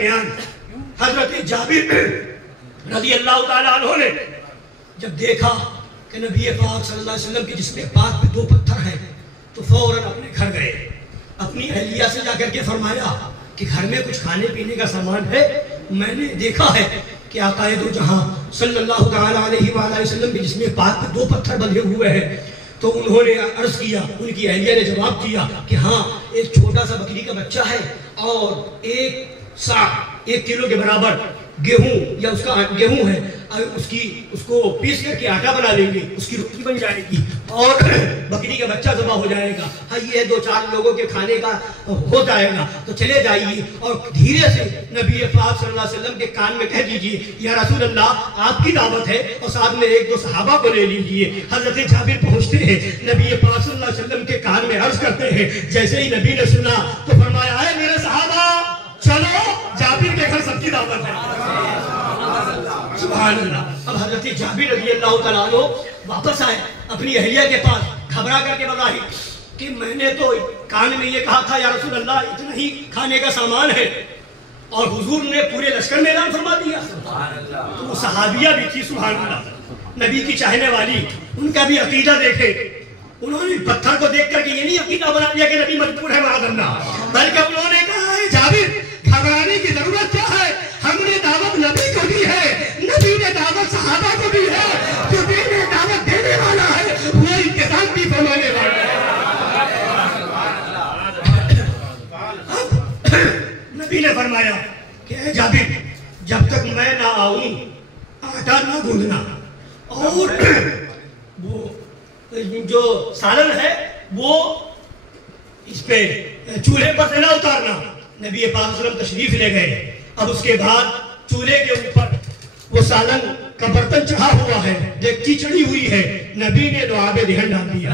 بیان حضرت جابر رضی اللہ تعالیٰ عنہ نے جب دیکھا کہ نبی پاک صلی اللہ علیہ وسلم کے جسم پاک پہ 2 پتھر ہیں تو فوراً اپنے گھر گئے، اپنی اہلیہ سے جا کر کے فرمایا کہ گھر میں کچھ کھانے پینے کا سامان ہے؟ میں نے دیکھا ہے کہ آقا دو جہاں صلی اللہ تعالیٰ علیہ وآلہ وسلم کے جسم پاک پہ 2 پتھر بندھے ہوئے ہیں۔ تو انہوں نے عرض کیا، ان کی اہلیہ نے جواب دیا کہ ہاں ایک چھوٹا سا بکری کا بچہ ہے اور 1 سا 1 کلو کے برابر گیہوں یا اس کا گیہوں ہے، اس کو پیس کر کے آٹا بنا لیں گے، اس کی روٹی بن جائے گی اور بکری کا بچہ ذبح ہو جائے گا، ہاں یہ 2-4 لوگوں کے کھانے کا ہو جائے گا، تو چلے جائیے اور دھیرے سے نبی پاک صلی اللہ علیہ وسلم کے کان میں کہہ دیجیے یا رسول اللہ آپ کی دعوت ہے، اور ساتھ میں 1-2 صحابہ کو لے لیجیے۔ حضرت جابر پہنچتے ہیں، نبی پاک صلی اللہ علیہ وسلم کے کان میں عرض کرتے ہیں، جیسے ہی نبی نے سنا تو فرمایا اے میرے صحابہ چلو جابر کے گھر سب کی دعوت ہے۔ سبحان اللہ۔ اب حضرت جابر رضی اللہ تعالیٰ عنہ واپس آئے اپنی اہلیہ کے پاس، گھبرا کر کے بظاہر کہ میں نے تو کان میں یہ کہا تھا یا رسول اللہ اتنا ہی کھانے کا سامان ہے، اور حضور نے پورے لشکر میں اعلان فرما دیا۔ تو وہ صحابیہ بھی تھی سبحان اللہ، نبی کی چاہنے والی، ان کا بھی عقیدہ دیکھے، انہوں نے پتھر کو دیکھ کر کے یہ نہیں عقیدہ بنا دیا کہ نبی مجبور ہے معاذ اللہ، بلکہ انہوں نے کہا ہے جابر گھبرانے کی ضرورت کیا ہے، ہم نے دعوت نبی کو دی ہے، نبی نے دعوت صحابہ کو دی ہے، جو دینے دعوت دینے والا ہے وہ انتظام بھی فرمانے والا ہے۔ نبی نے فرمایا کہ اے جابر جب تک میں نہ آؤں آٹا نہ گوندھنا، اور وہ جو سالن ہے وہ اس پہ چولہے پر سے نہ اتارنا۔ نبی پاک صلی اللہ علیہ وسلم تشریف لے گئے، اب اس کے بعد چولہے کے اوپر وہ سالن کا برتن چڑھا ہوا ہے، دیگچی چڑھی ہوئی ہے، نبی نے لعاب دہن ڈال دیا،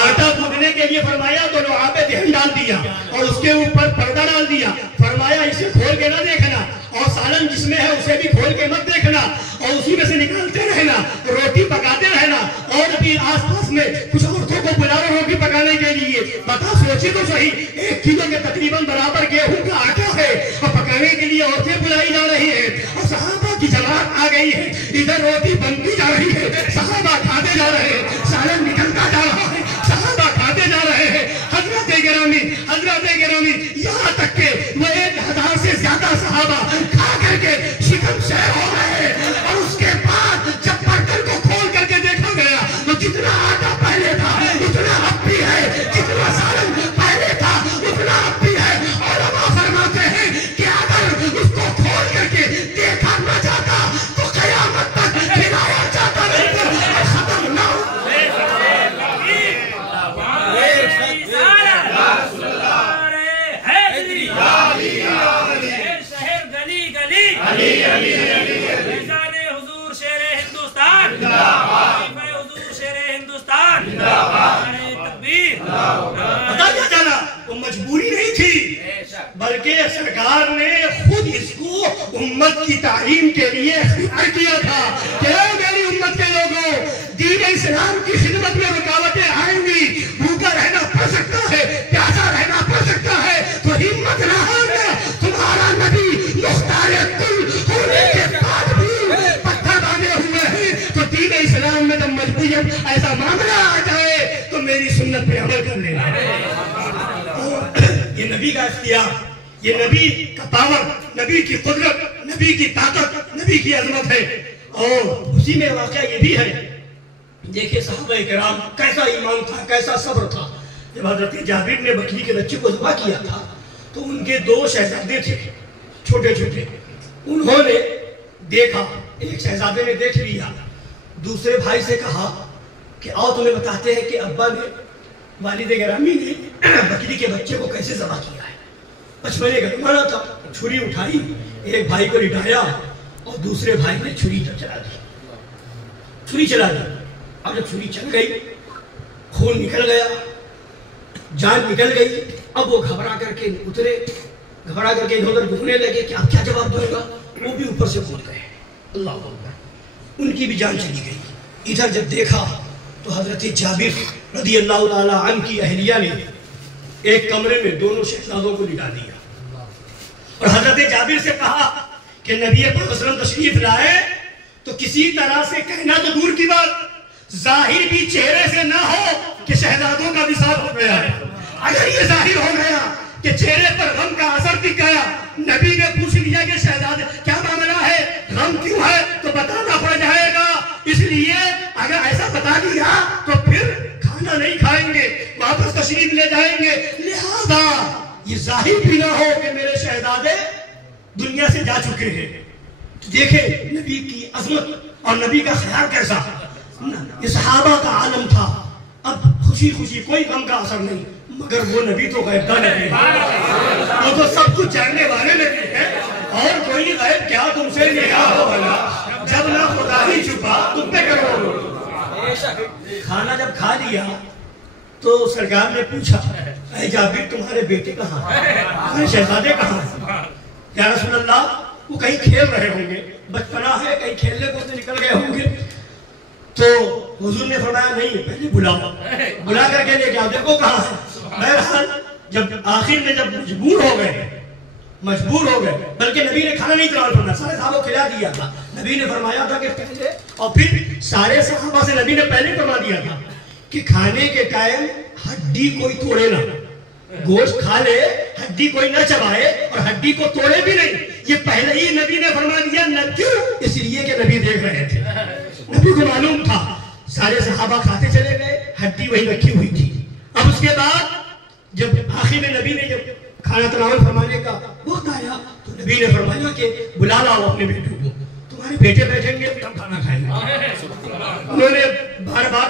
آٹا گوندھنے کے لیے فرمایا تو لعاب دہن ڈال دیا اور اس کے اوپر پردہ ڈال دیا، فرمایا اسے کھول کے نہ دیکھنا، اور سالن جس میں ہے اسے بھی کھول کے مت دیکھنا، اور اسی میں سے نکالتے رہنا، روٹی پکاتے رہنا، اور بھی آس پاس میں کچھ عورتوں کو بلا رہے روٹی پکانے کے لیے، بتا سوچے تو صحیح 1 کلو کے تقریباً برابر گیہوں کا آٹا ہے اور پکانے کے لیے عورتیں بلائی جا رہی ہیں، اور صحابہ کی جماعت آ گئی ہے، ادھر روٹی بنتی جا رہی ہے، صحابہ کھاتے جا رہے ہیں، سالن نکلتا جا رہا ہے، صحابہ کھاتے جا رہے ہیں۔ حضرت گرامی یہاں تک کہ وہ 1000 سے زیادہ صحابہ کھا کر کے شکم سے ہو رہے ہیں، اور اس کے بعد جب برتن کو کھول کر کے دیکھا گیا تو جتنا آٹا پہلے تھا اتنا اب بھی ہے، جتنا سالن پہلے تھا اتنا اب بھی ہے، اور علماء فرماتے ہیں کہ اگر اس کو کھول کر کے دیکھا نہ جاتا تو قیامت تک ہلایا جاتا نہیں، ختم نہ ہو۔ حضور شیر ہندوستان، حضور شیر ہندوستان، تکبیر۔ پتہ کیا جانا وہ مجبوری نہیں تھی، بلکہ سرکار نے خود اس کو امت کی تعلیم کے لیے اختیار کیا تھا کہ میری امت کے لوگوں دین اسلام کی خدمت میں رکاوٹیں آئیں گی، بھوکا رہنا پڑ سکتا ہے، پیاسا رہنا پڑ سکتا ہے، تو ہمت نہ ہارنا، تمہارا نبی مختار کل ہونے کے بعد بھی پتھر باندھے ہوئے ہیں، تو دین اسلام میں جب مجبوریت ایسا معاملہ آ جائے تو میری سنت پہ عمل کر لینا۔ یہ نبی کا اختیار، یہ نبی کا پاور، نبی کی قدرت، نبی کی طاقت، نبی کی عظمت ہے۔ اور اسی میں واقعہ یہ بھی ہے، دیکھیں صحابہ کرام کیسا ایمان تھا، کیسا صبر تھا۔ جب حضرت جابر نے بکری کے بچے کو ذبح کیا تھا تو ان کے 2 شہزادے تھے چھوٹے چھوٹے، انہوں نے دیکھا، ایک شہزادے نے دیکھ لیا، دوسرے بھائی سے کہا کہ آؤ تمہیں بتاتے ہیں کہ ابا نے، والد گرامی نے بکری کے بچے کو کیسے ذبح کیا ہے۔ بچپنے کا زمانہ تھا، چھری اٹھائی، ایک بھائی کو لٹایا اور دوسرے بھائی نے چھری چلا دی، چھری چلا دی۔ اب جب چھری چل گئی، خون نکل گیا، جان نکل گئی، اب وہ گھبرا کر کے اترے، گھبرا کر کے ادھر ادھر گھومنے لگے کہ اب کیا جواب دوں گا، وہ بھی اوپر سے کود گئے، اللہ اکبر، ان کی بھی جان چلی گئی۔ ادھر جب دیکھا تو حضرت جابر رضی اللہ تعالی عنہ کی اہلیہ نے ایک کمرے میں دونوں شہزادوں کو لٹا دیا، اور حضرت جابر سے کہا کہ نبی پاک صلی اللہ علیہ وسلم تشریف لائے تو کسی طرح سے کہنا تو دور کی بات، ظاہر بھی چہرے سے نہ ہو کہ شہزادوں کا وصال ہو گیا ہے۔ اگر یہ ظاہر ہو گیا کہ چہرے پر غم کا اثر دکھ گیا، نبی نے پوچھ لیا کہ شہزادے کیا معاملہ ہے، غم کیوں ہے، تو بتانا پڑ جائے گا۔ اس لیے اگر ایسا بتا دیا تو پھر کھانا نہیں کھائیں گے، واپس تشریف لے جائیں گے۔ لہذا یہ ظاہر بھی نہ ہو کہ میرے شہزادے دنیا سے جا چکے ہیں۔ دیکھیں نبی کی عظمت اور نبی کا خیال کیسا، یہ صحابہ کا عالم تھا۔ اب خوشی خوشی کوئی غم کا اثر نہیں، مگر وہ نبی تو غیب کا نبی ہے، وہ تو سب کچھ جاننے والے نبی ہے، اور کوئی غیب کیا تم سے نگاہ ہو بھلا، جب نہ خدا ہی چھپا تم پہ کرو۔ کھانا جب کھا لیا تو سرکار نے پوچھا اے جابر تمہارے بیٹے کہاں ہیں، تمہارے شہزادے کہاں ہیں؟ یا رسول اللہ وہ کہیں کھیل رہے ہوں گے، بچپنا ہے کہیں کھیلنے کو نکل گئے ہوں گے۔ تو حضور نے فرمایا نہیں، پہلے بلاؤ، بلا کر کے لے جاؤ، دیکھو کہاں ہے۔ بہرحال جب آخر میں جب مجبور ہو گئے، بلکہ نبی نے کھانا نہیں تناول فرمایا، سارے صحابہ کو کھلا دیا تھا۔ نبی نے فرمایا تھا کہ پہلے، اور پھر سارے صحابہ سے نبی نے پہلے فرما دیا تھا کہ کھانے کے ٹائم ہڈی کوئی توڑے نہ، گوشت کھا لے ہڈی کوئی نہ چبائے اور ہڈی کو توڑے بھی نہیں۔ یہ پہلے ہی نبی نے فرما دیا، نہ کیوں؟ اس لیے کہ نبی دیکھ رہے تھے، نبی کو معلوم تھا۔ سارے صحابہ کھاتے چلے گئے، ہڈی وہی رکھی ہوئی تھی۔ اب اس کے بعد جب آخر میں نبی نے جب کھانا تناول فرمانے کا وقت آیا تو نبی نے فرمایا کہ بلا لاؤ اپنے بیٹے کو، تمہارے بیٹے بیٹھیں گے پھر ہم کھانا کھائیں گے۔ انہوں نے بار بار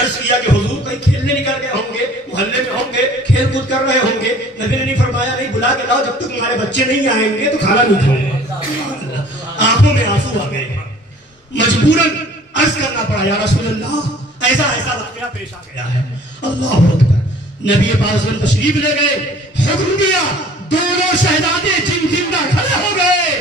عرض کیا کہ حضور کہیں کھیلنے نکل گئے ہوں گے، محلے میں ہوں گے، کھیل کود کر رہے ہوں گے۔ نبی نے نہیں فرمایا نہیں، بلا کے لاؤ، جب تک تمہارے بچے نہیں آئیں گے تو کھانا نہیں کھاؤں گا۔ آنکھوں میں آنسو آ گئے، مجبوراً عرض کرنا پڑا یا رسول اللہ ایسا واقعہ پیش آ گیا ہے۔ اللہ اکبر۔ نبی پاک صلی اللہ علیہ وسلم تشریف لے گئے، حکم دیا، دونوں شہزادے زندہ کھڑے ہو گئے۔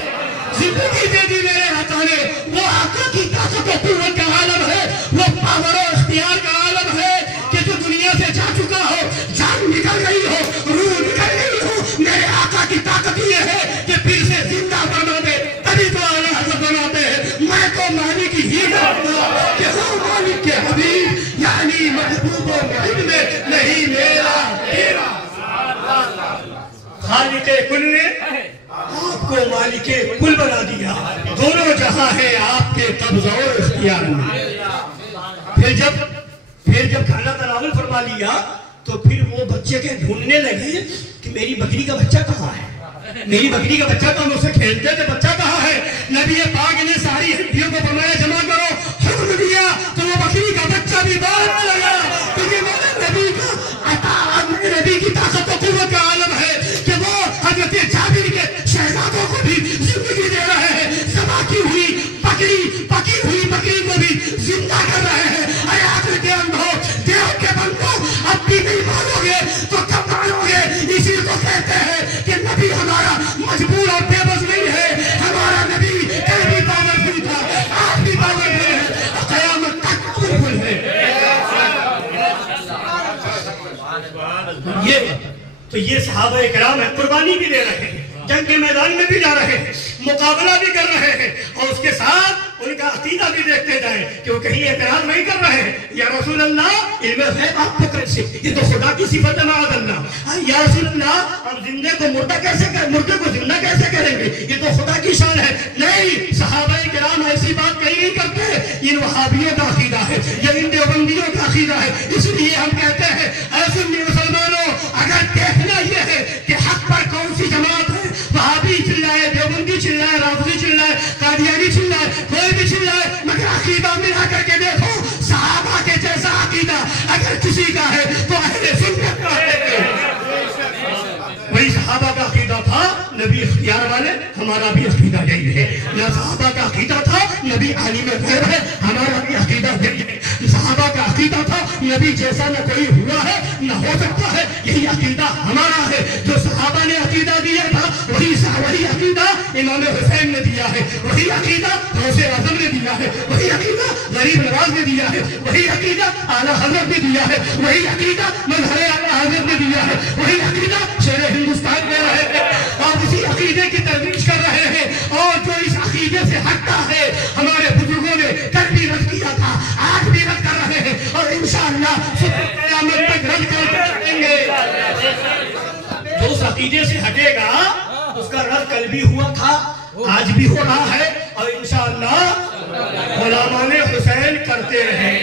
زندگی دے دی میرے آقا نے، وہ آقا کی طاقت و قوت کا عالم ہے، وہ پاور و اختیار کا عالم ہے کہ جو دنیا سے جا چکا ہو، جان نکل گئی ہو، روح نکل گئی ہو، میرے آقا کی طاقت یہ ہے کہ پھر سے زندہ بنا دے، تبھی تو اعلیٰ حضرت بناتے ہیں۔ میں تو مالک ہی جانتا کہ وہ مالک کے حبیب یعنی محبوب و محب میں نہیں میرا تیرا۔ خالق کل نے آپ کو مالک کل بنا دیا، دونوں جہاں ہیں آپ کے قبض اور اختیار میں۔ پھر جب کھانا تناول فرما لیا تو پھر وہ بچے کے ڈھونڈنے لگے کہ میری بکری کا بچہ کہاں ہے، میری بکری کا بچہ، تو ہم اسے کھیلتے تھے، بچہ کہاں ہے؟ نبی پاک نے ساری ہڈیوں کو فرمایا جمع کرو، حکم دیا تو وہ بکری کا بچہ بھی باہر میں لگا، کیونکہ میرے نبی کا عطا، میرے نبی کی طاقت و قوت کا عالم ہے کہ وہ حضرت جابر کے شہزادوں کو بھی زندگی دے رہے ہیں، ذبح کی ہوئی پکی ہوئی بکری کو بھی زندہ کر رہے ہیں۔ اے آخر کے اندھو، دیو کے بندو، اب بھی نہیں مانو گے تو کب مانو گے؟ اسی کو کہتے ہیں کہ نبی ہمارا مجبور اور بے بس نہیں ہے، ہمارا نبی کہیں بھی پاورفل تھا، آج بھی پاورفل ہے، قیامت تک پاورفل ہے۔ یہ صحابہ کرام ہیں، قربانی بھی دے رہے ہیں، جنگ کے میدان میں بھی جا رہے ہیں، مقابلہ بھی کر رہے ہیں، اور اس کے ساتھ ان کا عقیدہ بھی دیکھتے جائیں کہ وہ کہیں اعتراض نہیں کر رہے ہیں۔ یا رسول اللہ علم غیب آپ کو کیسے، یہ تو خدا کی صفت ہے معاذ اللہ۔ یا رسول اللہ ہم زندے کو مردے کو زندہ کیسے کریں گے، یہ تو خدا کی شان ہے۔ نہیں، صحابہ کرام ایسی بات کہیں نہیں کرتے، ان وہابیوں کا عقیدہ ہے، یہ ان دیوبندیوں کا عقیدہ ہے۔ اس لیے ہم کہتے ہیں اے سنی مسلمانوں، اگر دیکھنا یہ ہے کہ حق پر کون سی جماعت ہے، وہابی چلائے، دیوبندی چلائے، رافضی چلائے، قادیانی چلائے، کوئی بھی چلائے، مگر عقیدہ ملا کر کے دیکھو، صحابہ کے جیسا عقیدہ اگر کسی کا ہے تو اہل سنت کا ہے۔ وہی صحابہ کا عقیدہ تھا، نبی اختیار والے، ہمارا بھی عقیدہ یہی ہے۔ نہ صحابہ کا عقیدہ تھا نبی عالم غیب ہے، ہمارا بھی عقیدہ یہی ہے۔ صحابہ کا عقیدہ تھا نبی جیسا نہ کوئی ہوا ہے نہ ہو سکتا ہے، یہی عقیدہ ہمارا ہے۔ جو صحابہ نے عقیدہ دیا تھا وہی عقیدہ امام حسین نے دیا ہے، وہی عقیدہ غوث اعظم نے دیا ہے، وہی عقیدہ غریب نواز نے دیا ہے، وہی عقیدہ اعلیٰ حضرت نے دیا ہے، وہی عقیدہ مظہر اعلیٰ حضرت نے دیا ہے، وہی عقیدہ شیر ہندوستان دے رہے ہیں، اور اسی عقیدہ عقیدے کی ترویج کر رہے ہیں، اور جو اس عقیدے سے ہٹتا ہے، ہمارے بزرگوں نے کل بھی رد کیا تھا، آج بھی رد کر رہے ہیں، اور انشاءاللہ صبح قیامت تک رد کرتے رہیں گے۔ جو اس عقیدے سے ہٹے گا اس کا رد کل بھی ہوا تھا، آج بھی ہو رہا ہے، اور انشاءاللہ غلامان حسین کرتے رہیں